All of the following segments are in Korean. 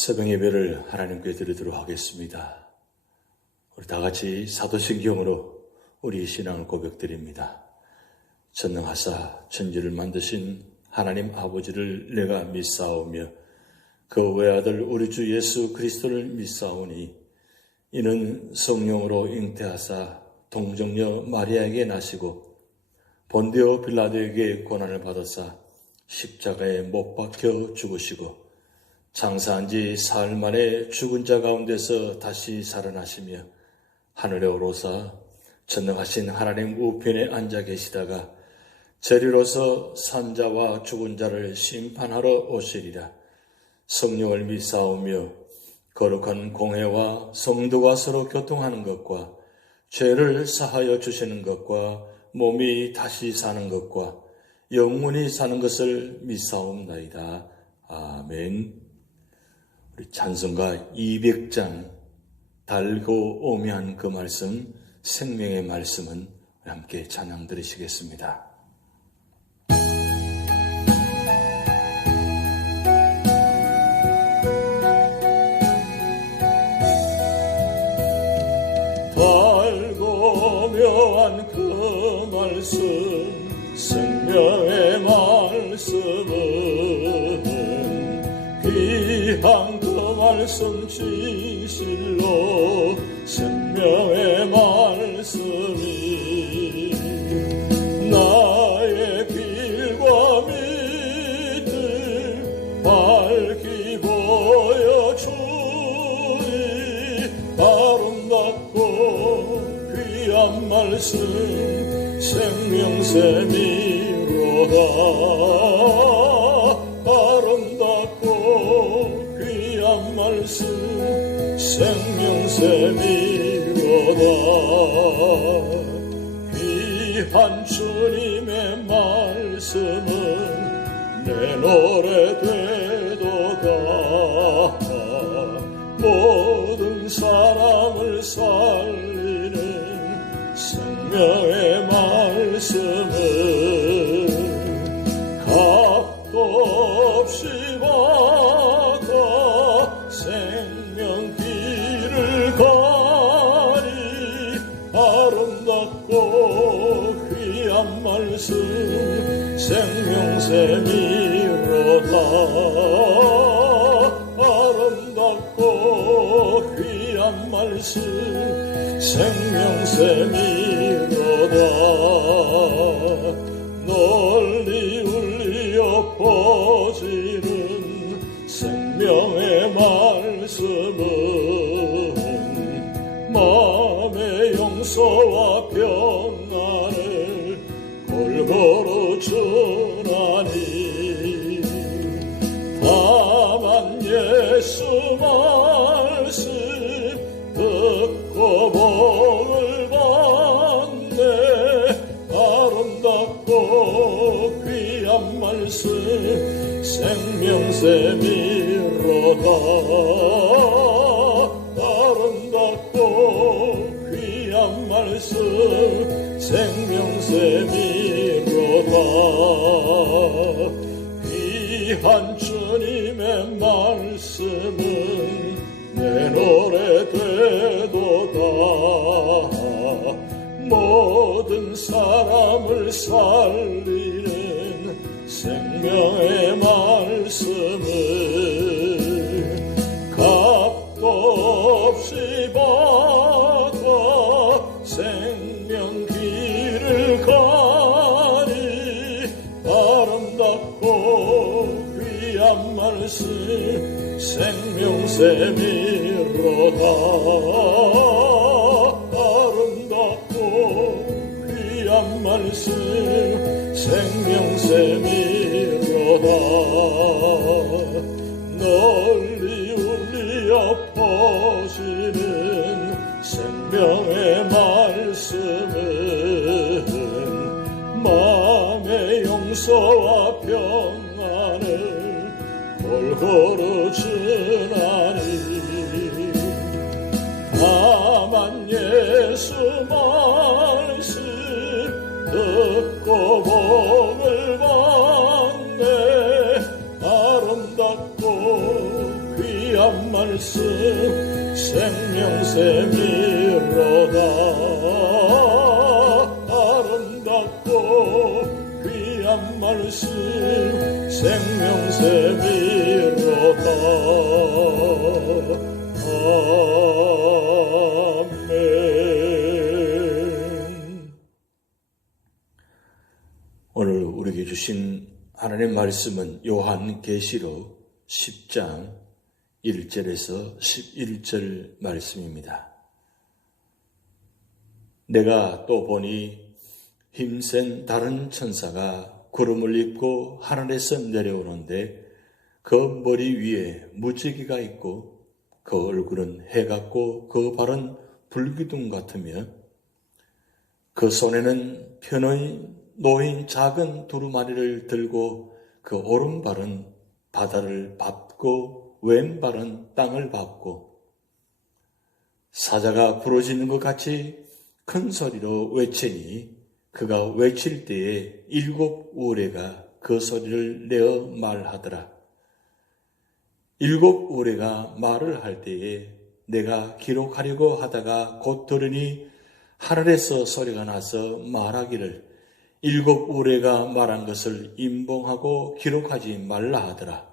새벽 예배를 하나님께 드리도록 하겠습니다. 우리 다 같이 사도신경으로 우리 신앙을 고백드립니다. 전능하사 천지를 만드신 하나님 아버지를 내가 믿사오며 그 외아들 우리 주 예수 그리스도를 믿사오니 이는 성령으로 잉태하사 동정녀 마리아에게 나시고 본디오 빌라도에게 고난을 받으사 십자가에 못 박혀 죽으시고 장사한 지 사흘 만에 죽은 자 가운데서 다시 살아나시며 하늘에 오르사 전능하신 하나님 우편에 앉아 계시다가 저리로서 산자와 죽은 자를 심판하러 오시리라. 성령을 믿사오며 거룩한 공회와 성도가 서로 교통하는 것과 죄를 사하여 주시는 것과 몸이 다시 사는 것과 영원히 사는 것을 믿사옵나이다. 아멘. 우리 찬송가 200장 달고 오면 그 말씀, 생명의 말씀은 함께 찬양 드리시겠습니다. 달고 묘한 그 말씀, 생명의 말씀은 귀한 그 말씀 진실로 생명의 말씀이 나의 길과 밑을 밝히 보여주니 아름답고 귀한 말씀 생명샘이로다. 아름답고 귀한 말씀 생명샘이로다. 귀한 주님의 말씀은 내 노래 되도다. 모든 사람을 살리는 생명의 말씀은 값도 없이 받아 생명 길을 가니 아름답고 귀한 말씀 생명샘이로다. 아름답고 귀한 말씀 생명샘이로다. 널리 울려 퍼지는 생명의 말씀은 마음의 용서와 평안을 골고루 주나니 다만 예수 말씀 듣고 복을 받네. 아름답고 귀한 말씀 생명샘이로다. 아름답고 귀한 말씀 생명샘이로다. 귀한 주님의 말씀은 내 노래 되도다. 모든 사람을 살리는 생명의 말씀은 값도 없이 받아 생명 길을 가니 아름답고 귀한 말씀 생명샘이로다. 아름답고 귀한 말씀 생명샘이로다. 널리 울려 퍼지는 생명의 말씀은 마음의 용서와 평안을 골고루 주나니 다만 예수 말씀 듣고 복을 받네. 아름답고 귀한 말씀 생명샘이로다. 아름답고 귀한 말씀 생명샘이로다. 아멘. 오늘 우리에게 주신 하나님의 말씀은 요한계시록 10장 1절에서 11절 말씀입니다. 내가 또 보니 힘센 다른 천사가 구름을 입고 하늘에서 내려오는데 그 머리 위에 무지개가 있고 그 얼굴은 해 같고 그 발은 불기둥 같으며 그 손에는 편의 놓인 작은 두루마리를 들고 그 오른발은 바다를 밟고 왼발은 땅을 밟고 사자가 부러지는 것 같이 큰 소리로 외치니 그가 외칠 때에 7 우레가 그 소리를 내어 말하더라. 7 우레가 말을 할 때에 내가 기록하려고 하다가 곧 들으니 하늘에서 소리가 나서 말하기를 7 우레가 말한 것을 임봉하고 기록하지 말라 하더라.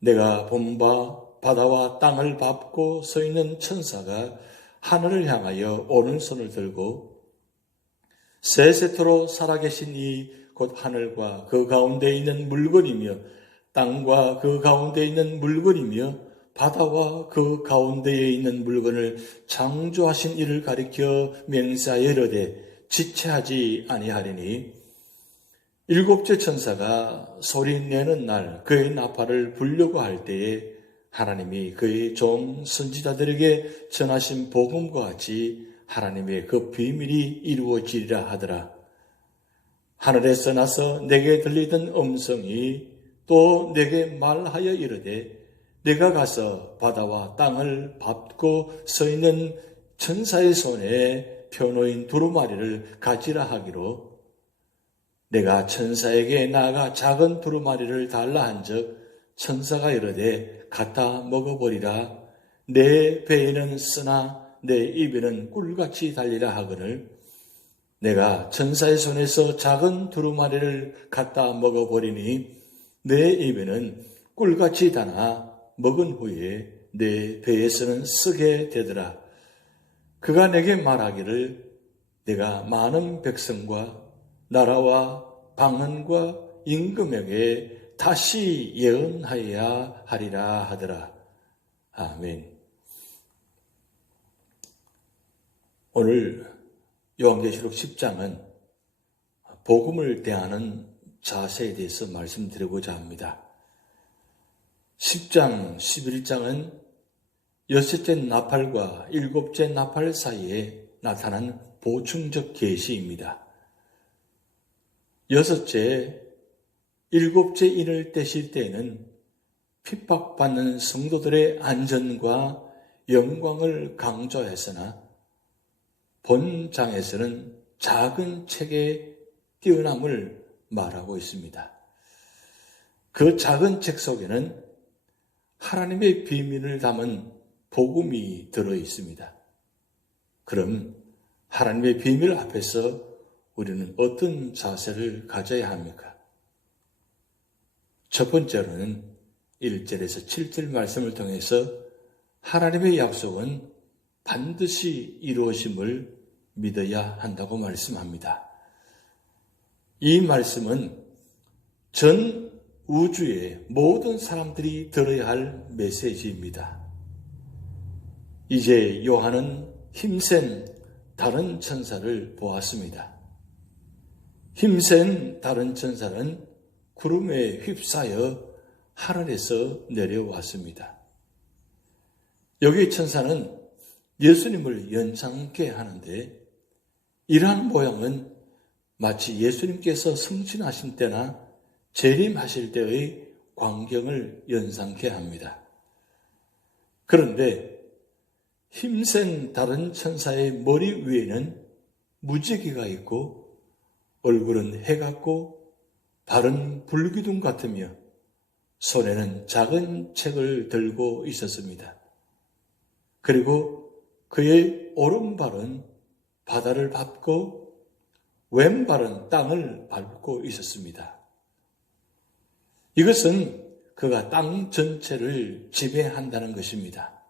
내가 본 바 바다와 땅을 밟고 서 있는 천사가 하늘을 향하여 오른손을 들고 세세토록 살아계신 이 곧 하늘과 그 가운데 있는 물건이며 땅과 그 가운데 있는 물건이며 바다와 그 가운데에 있는 물건을 창조하신 이를 가리켜 맹세하여 이르되 지체하지 아니하리니 7째 천사가 소리내는 날 그의 나팔을 불려고 할 때에 하나님이 그의 종 선지자들에게 전하신 복음과 같이 하나님의 그 비밀이 이루어지리라 하더라. 하늘에서 나서 내게 들리던 음성이 또 내게 말하여 이르되 내가 가서 바다와 땅을 밟고 서 있는 천사의 손에 펴놓인 두루마리를 가지라 하기로 내가 천사에게 나아가 작은 두루마리를 달라 한즉 천사가 이르되 갖다 먹어버리라. 내 배에는 쓰나 내 입에는 꿀같이 달리라 하거늘 내가 천사의 손에서 작은 두루마리를 갖다 먹어버리니 내 입에는 꿀같이 다나 먹은 후에 내 배에서는 쓰게 되더라. 그가 내게 말하기를 내가 많은 백성과 나라와 방언과 임금에게 다시 예언하여야 하리라 하더라. 아멘. 오늘 요한계시록 10장은 복음을 대하는 자세에 대해서 말씀드리고자 합니다. 10장, 11장은 여섯째 나팔과 7째 나팔 사이에 나타난 보충적 계시입니다. 여섯째, 7째 인을 떼실 때에는 핍박받는 성도들의 안전과 영광을 강조했으나 본 장에서는 작은 책의 뛰어남을 말하고 있습니다. 그 작은 책 속에는 하나님의 비밀을 담은 복음이 들어 있습니다. 그럼 하나님의 비밀 앞에서 우리는 어떤 자세를 가져야 합니까? 첫 번째로는 1절에서 7절 말씀을 통해서 하나님의 약속은 반드시 이루어짐을 믿어야 한다고 말씀합니다. 이 말씀은 전 우주의 모든 사람들이 들어야 할 메시지입니다. 이제 요한은 힘센 다른 천사를 보았습니다. 힘센 다른 천사는 구름에 휩싸여 하늘에서 내려왔습니다. 여기 천사는 예수님을 연상케 하는데 이러한 모양은 마치 예수님께서 승진하신 때나 재림하실 때의 광경을 연상케 합니다. 그런데 힘센 다른 천사의 머리 위에는 무지개가 있고 얼굴은 해 같고 발은 불기둥 같으며 손에는 작은 책을 들고 있었습니다. 그리고 그의 오른발은 바다를 밟고 왼발은 땅을 밟고 있었습니다. 이것은 그가 땅 전체를 지배한다는 것입니다.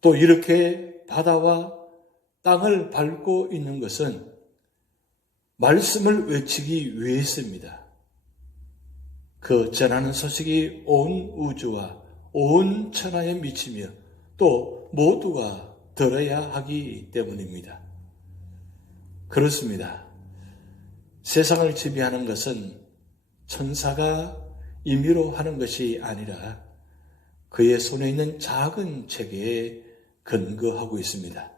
또 이렇게 바다와 땅을 밟고 있는 것은 말씀을 외치기 위해서입니다. 그 전하는 소식이 온 우주와 온 천하에 미치며 또 모두가 들어야 하기 때문입니다. 그렇습니다. 세상을 지배하는 것은 천사가 임의로 하는 것이 아니라 그의 손에 있는 작은 책에 근거하고 있습니다.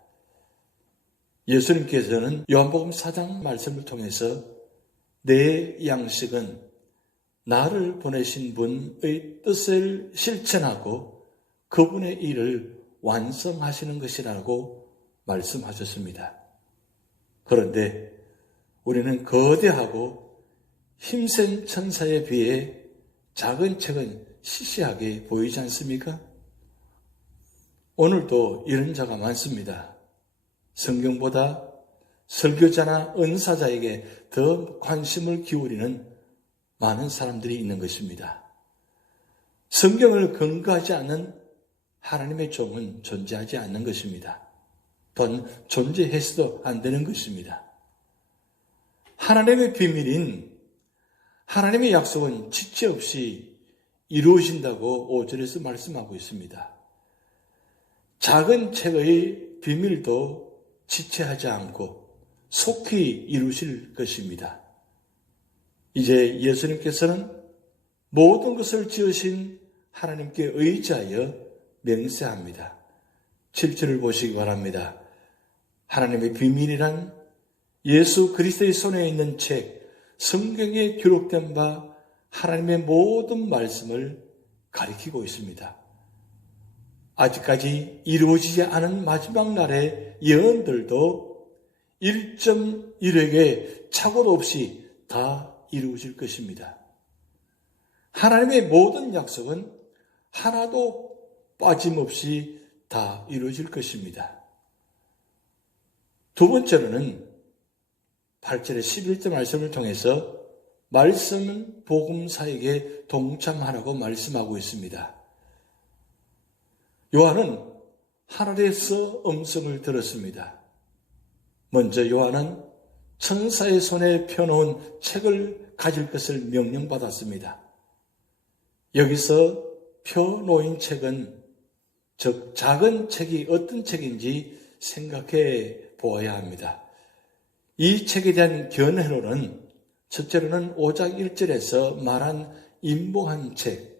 예수님께서는 요한복음 4장 말씀을 통해서 내 양식은 나를 보내신 분의 뜻을 실천하고 그분의 일을 완성하시는 것이라고 말씀하셨습니다. 그런데 우리는 거대하고 힘센 천사에 비해 작은 책은 시시하게 보이지 않습니까? 오늘도 이런 자가 많습니다. 성경보다 설교자나 은사자에게 더 관심을 기울이는 많은 사람들이 있는 것입니다. 성경을 근거하지 않는 하나님의 종은 존재하지 않는 것입니다. 또한 존재해서도 안 되는 것입니다. 하나님의 비밀인 하나님의 약속은 지체 없이 이루어진다고 5절에서 말씀하고 있습니다. 작은 책의 비밀도 지체하지 않고 속히 이루실 것입니다. 이제 예수님께서는 모든 것을 지으신 하나님께 의지하여 맹세합니다. 7절을 보시기 바랍니다. 하나님의 비밀이란 예수 그리스도의 손에 있는 책, 성경에 기록된 바 하나님의 모든 말씀을 가리키고 있습니다. 아직까지 이루어지지 않은 마지막 날의 예언들도 1.1획의 착오도 없이 다 이루어질 것입니다. 하나님의 모든 약속은 하나도 빠짐없이 다 이루어질 것입니다. 두 번째로는 8절의 11절 말씀을 통해서 말씀은 복음사에게 동참하라고 말씀하고 있습니다. 요한은 하늘에서 음성을 들었습니다. 먼저 요한은 천사의 손에 펴놓은 책을 가질 것을 명령받았습니다. 여기서 펴놓인 책은 즉 작은 책이 어떤 책인지 생각해 보아야 합니다. 이 책에 대한 견해로는 첫째로는 5장 1절에서 말한 임봉한 책,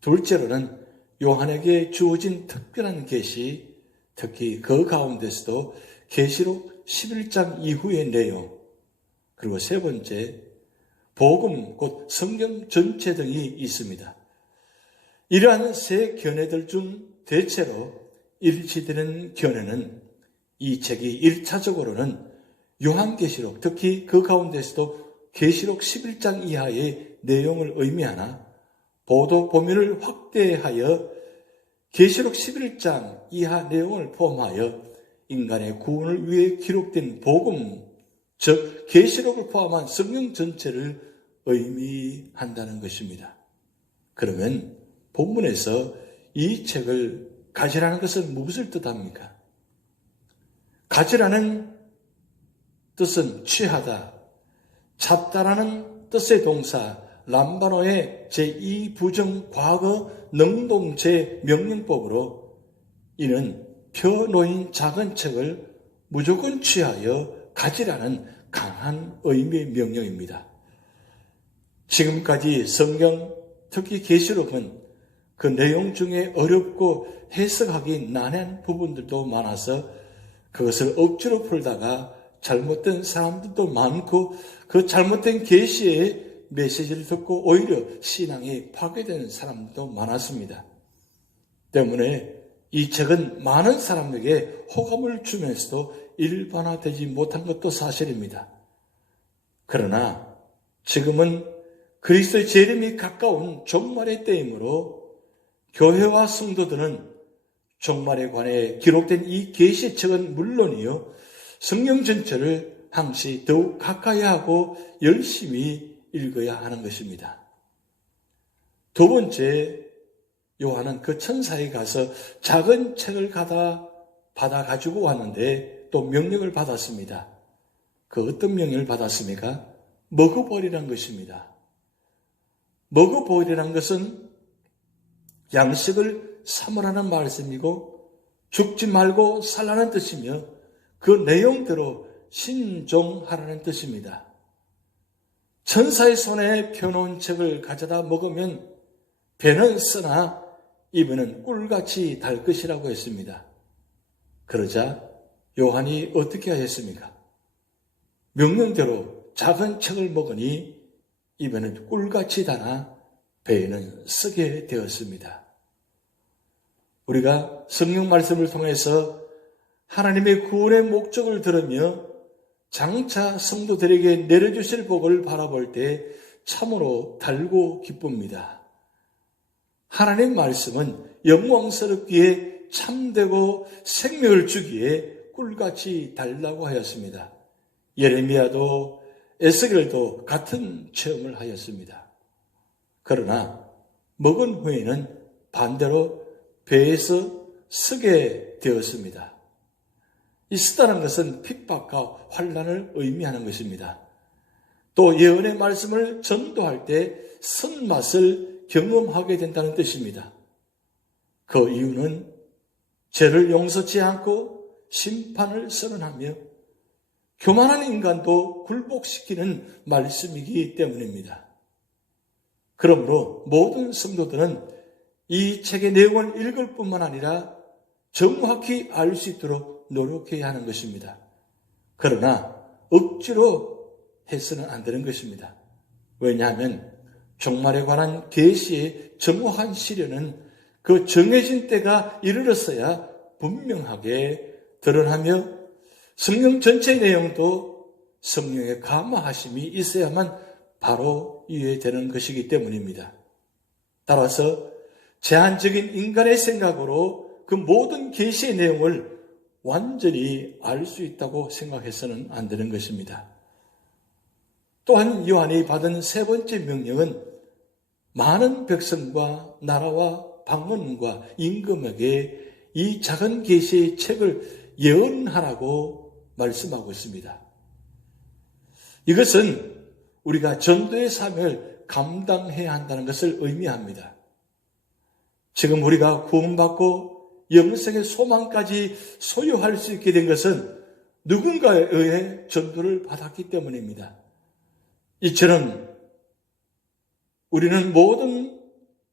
둘째로는 요한에게 주어진 특별한 계시, 특히 그 가운데서도 계시록 11장 이후의 내용, 그리고 세 번째, 복음, 곧 성경 전체 등이 있습니다. 이러한 세 견해들 중 대체로 일치되는 견해는 이 책이 1차적으로는 요한계시록, 특히 그 가운데서도 계시록 11장 이하의 내용을 의미하나 보도 범위를 확대하여 계시록 11장 이하 내용을 포함하여 인간의 구원을 위해 기록된 복음, 즉 계시록을 포함한 성경 전체를 의미한다는 것입니다. 그러면 본문에서 이 책을 가지라는 것은 무엇을 뜻합니까? 가지라는 뜻은 취하다, 잡다라는 뜻의 동사 람바노의 제2부정 과거 능동제 명령법으로 이는 펴놓인 작은 책을 무조건 취하여 가지라는 강한 의미의 명령입니다. 지금까지 성경, 특히 계시록은 그 내용 중에 어렵고 해석하기 난해한 부분들도 많아서 그것을 억지로 풀다가 잘못된 사람들도 많고 그 잘못된 계시의 메시지를 듣고 오히려 신앙이 파괴되는 사람들도 많았습니다. 때문에 이 책은 많은 사람에게 호감을 주면서도 일반화되지 못한 것도 사실입니다. 그러나 지금은 그리스도의 재림이 가까운 종말의 때이므로 교회와 성도들은 종말에 관해 기록된 이 계시책은 물론이요, 성경 전체를 항시 더욱 가까이 하고 열심히 읽어야 하는 것입니다. 두 번째, 요한은 그 천사에 가서 작은 책을 받아 가지고 왔는데 또 명령을 받았습니다. 그 어떤 명령을 받았습니까? 먹어버리라는 것입니다. 먹어버리라는 것은 양식을 삼으라는 말씀이고 죽지 말고 살라는 뜻이며 그 내용대로 신종하라는 뜻입니다. 천사의 손에 펴놓은 책을 가져다 먹으면 배는 쓰나 입에는 꿀같이 달 것이라고 했습니다. 그러자 요한이 어떻게 하였습니까? 명령대로 작은 책을 먹으니 입에는 꿀같이 달아 배에는 쓰게 되었습니다. 우리가 성경 말씀을 통해서 하나님의 구원의 목적을 들으며 장차 성도들에게 내려주실 복을 바라볼 때 참으로 달고 기쁩니다. 하나님 말씀은 영광스럽기에 참되고 생명을 주기에 꿀같이 달라고 하였습니다. 예레미야도 에스겔도 같은 체험을 하였습니다. 그러나 먹은 후에는 반대로 배에서 쓰게 되었습니다. 이 쓰다는 것은 핍박과 환난을 의미하는 것입니다. 또 예언의 말씀을 전도할 때 선맛을 경험하게 된다는 뜻입니다. 그 이유는 죄를 용서치 않고 심판을 선언하며 교만한 인간도 굴복시키는 말씀이기 때문입니다. 그러므로 모든 성도들은 이 책의 내용을 읽을 뿐만 아니라 정확히 알 수 있도록 노력해야 하는 것입니다. 그러나 억지로 해서는 안 되는 것입니다. 왜냐하면 종말에 관한 계시의 정확한 시련은 그 정해진 때가 이르렀어야 분명하게 드러나며 성경 전체의 내용도 성령의 감화하심이 있어야만 바로 이해되는 것이기 때문입니다. 따라서 제한적인 인간의 생각으로 그 모든 계시의 내용을 완전히 알 수 있다고 생각해서는 안 되는 것입니다. 또한 요한이 받은 세 번째 명령은 많은 백성과 나라와 방언과 임금에게 이 작은 계시의 책을 예언하라고 말씀하고 있습니다. 이것은 우리가 전도의 사명을 감당해야 한다는 것을 의미합니다. 지금 우리가 구원받고 영생의 소망까지 소유할 수 있게 된 것은 누군가에 의해 전도를 받았기 때문입니다. 이처럼 우리는 모든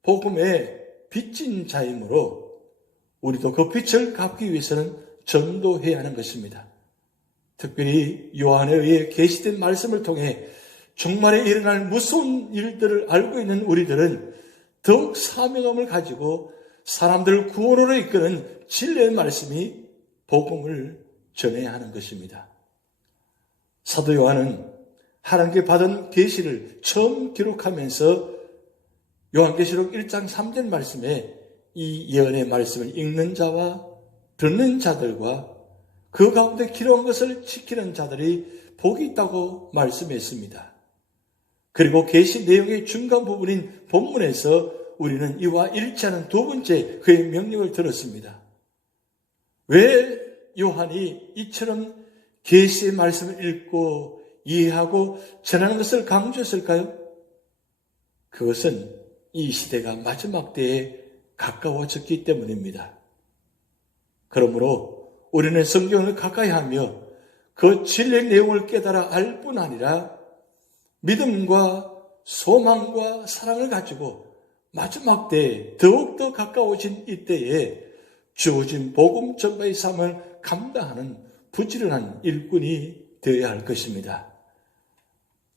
복음의 빚진 자이므로 우리도 그 빚을 갚기 위해서는 전도해야 하는 것입니다. 특별히 요한에 의해 계시된 말씀을 통해 종말에 일어날 무서운 일들을 알고 있는 우리들은 더욱 사명감을 가지고 사람들을 구원으로 이끄는 진리의 말씀이 복음을 전해야 하는 것입니다. 사도 요한은 하나님께 받은 계시를 처음 기록하면서 요한계시록 1장 3절 말씀에 이 예언의 말씀을 읽는 자와 듣는 자들과 그 가운데 기록한 것을 지키는 자들이 복이 있다고 말씀했습니다. 그리고 계시 내용의 중간 부분인 본문에서 우리는 이와 일치하는 두 번째 그의 명령을 들었습니다. 왜 요한이 이처럼 계시의 말씀을 읽고 이해하고 전하는 것을 강조했을까요? 그것은 이 시대가 마지막 때에 가까워졌기 때문입니다. 그러므로 우리는 성경을 가까이 하며 그 진리의 내용을 깨달아 알 뿐 아니라 믿음과 소망과 사랑을 가지고 마지막 때에 더욱더 가까워진 이때에 주어진 복음 전파의 삶을 감당하는 부지런한 일꾼이 되어야 할 것입니다.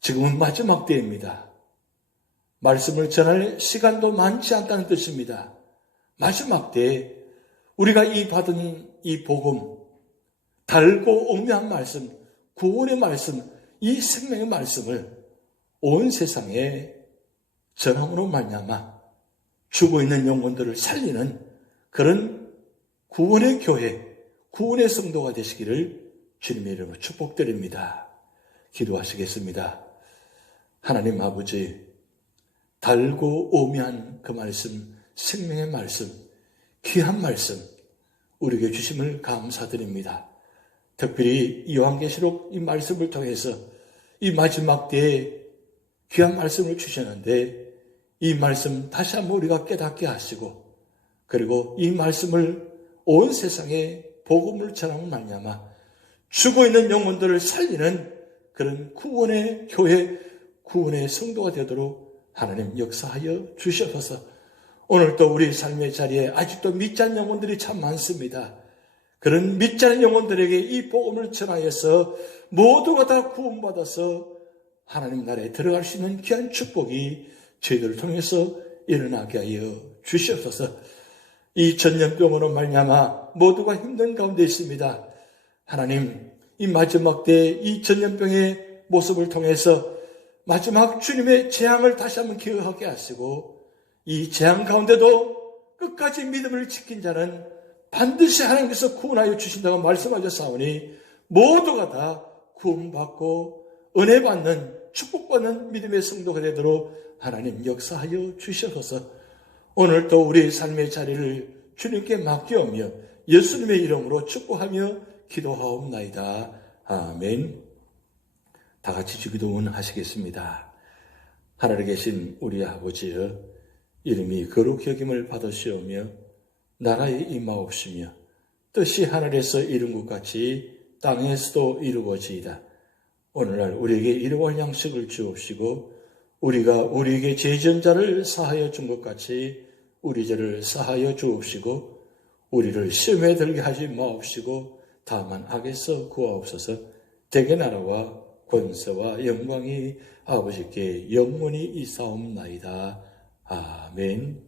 지금은 마지막 때입니다. 말씀을 전할 시간도 많지 않다는 뜻입니다. 마지막 때에 우리가 받은 이 복음, 달고 오묘한 말씀, 구원의 말씀, 이 생명의 말씀을 온 세상에 전함으로 말미암아 죽어 있는 영혼들을 살리는 그런 구원의 교회, 구원의 성도가 되시기를 주님의 이름으로 축복드립니다. 기도하시겠습니다. 하나님 아버지, 달고 오묘한 그 말씀, 생명의 말씀, 귀한 말씀 우리에게 주심을 감사드립니다. 특별히 요한계시록 이 말씀을 통해서 이 마지막 때에 귀한 말씀을 주셨는데 이 말씀 다시 한번 우리가 깨닫게 하시고 그리고 이 말씀을 온 세상에 복음을 전하고 말미암아 죽어 있는 영혼들을 살리는 그런 구원의 교회, 구원의 성도가 되도록 하나님 역사하여 주시옵소서. 오늘도 우리 삶의 자리에 아직도 믿지 않는 영혼들이 참 많습니다. 그런 믿지 않는 영혼들에게 이 복음을 전하여서 모두가 다 구원받아서 하나님 나라에 들어갈 수 있는 귀한 축복이 저희들을 통해서 일어나게 하여 주시옵소서. 이 전염병으로 말미암아 모두가 힘든 가운데 있습니다. 하나님, 이 마지막 때 이 전염병의 모습을 통해서 마지막 주님의 재앙을 다시 한번 기억하게 하시고 이 재앙 가운데도 끝까지 믿음을 지킨 자는 반드시 하나님께서 구원하여 주신다고 말씀하셨사오니 모두가 다 구원받고 은혜받는 축복받는 믿음의 성도가 되도록 하나님 역사하여 주시옵소서. 오늘도 우리의 삶의 자리를 주님께 맡겨오며 예수님의 이름으로 축복하며 기도하옵나이다. 아멘. 다 같이 주기도문 하시겠습니다. 하늘에 계신 우리 아버지여, 이름이 거룩히 여김을 받으시오며 나라에 임하옵시며 뜻이 하늘에서 이룬 것 같이 땅에서도 이루어지이다. 오늘날 우리에게 일용할 양식을 주옵시고 우리가 우리에게 죄전자를 사하여 준 것 같이 우리 죄를 사하여 주옵시고 우리를 시험에 들게 하지 마옵시고 다만 악에서 구하옵소서. 대개 나라와 권세와 영광이 아버지께 영원히 있사옵나이다. 아멘.